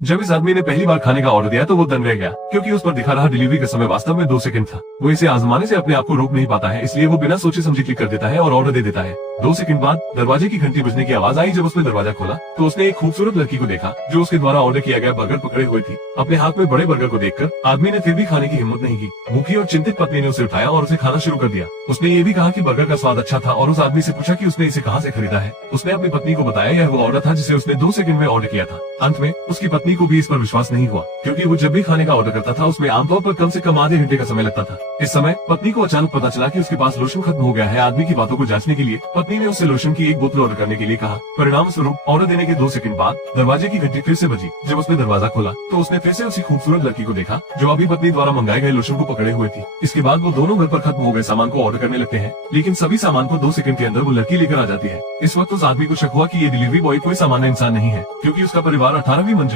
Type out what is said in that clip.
जब इस आदमी ने पहली बार खाने का ऑर्डर दिया तो वो दंग रह गया, क्योंकि उस पर दिखा रहा डिलीवरी का समय वास्तव में 2 सेकंड था। वो इसे आजमाने से अपने आप को रोक नहीं पाता है, इसलिए वो बिना सोचे समझे क्लिक कर देता है और ऑर्डर दे देता है। 2 सेकंड बाद दरवाजे की घंटी बजने की आवाज आई। जब उसने दरवाजा खोला तो उसने एक खूबसूरत लड़की को देखा जो उसके द्वारा ऑर्डर किया गया बर्गर पकड़े हुए थी। अपने हाथ में बड़े बर्गर को देखकर आदमी ने फिर भी खाने की हिम्मत नहीं की। भूखी और चिंतित पत्नी ने उसे उठाया और उसे खाना शुरू कर दिया। उसने ये भी कहा कि बर्गर का स्वाद अच्छा था और उस आदमी से पूछा कि उसने इसे कहाँ से खरीदा है। उसने अपनी पत्नी को बताया यह वो ऑर्डर था जिसे उसने 2 सेकंड में ऑर्डर किया था। अंत में उसकी पत्नी को भी इस पर विश्वास नहीं हुआ, क्योंकि वो जब भी खाने का ऑर्डर करता था उसमें आमतौर पर कम से कम आधे घंटे का समय लगता था। इस समय पत्नी को अचानक पता चला कि उसके पास लोशन खत्म हो गया है। आदमी की बातों को जांचने के लिए पत्नी ने उससे लोशन की एक बोतल ऑर्डर करने के लिए कहा। परिणाम स्वरूप ऑर्डर देने के 2 सेकंड बाद दरवाजे की घंटी फिर से बजी। जब उसने दरवाजा खोला तो उसने फिर से उसी खूबसूरत लड़की को देखा जो अभी पत्नी द्वारा मंगाए गए लोशन को पकड़े हुए थी। इसके बाद वो दोनों घर पर खत्म हो गए सामान को ऑर्डर करने लगते हैं, लेकिन सभी सामान को 2 सेकंड के अंदर वो लड़की लेकर आ जाती है। इस वक्त उस आदमी को शक हुआ कि ये डिलीवरी बॉय कोई सामान्य इंसान नहीं है, क्योंकि उसका परिवार 18वीं मंजिल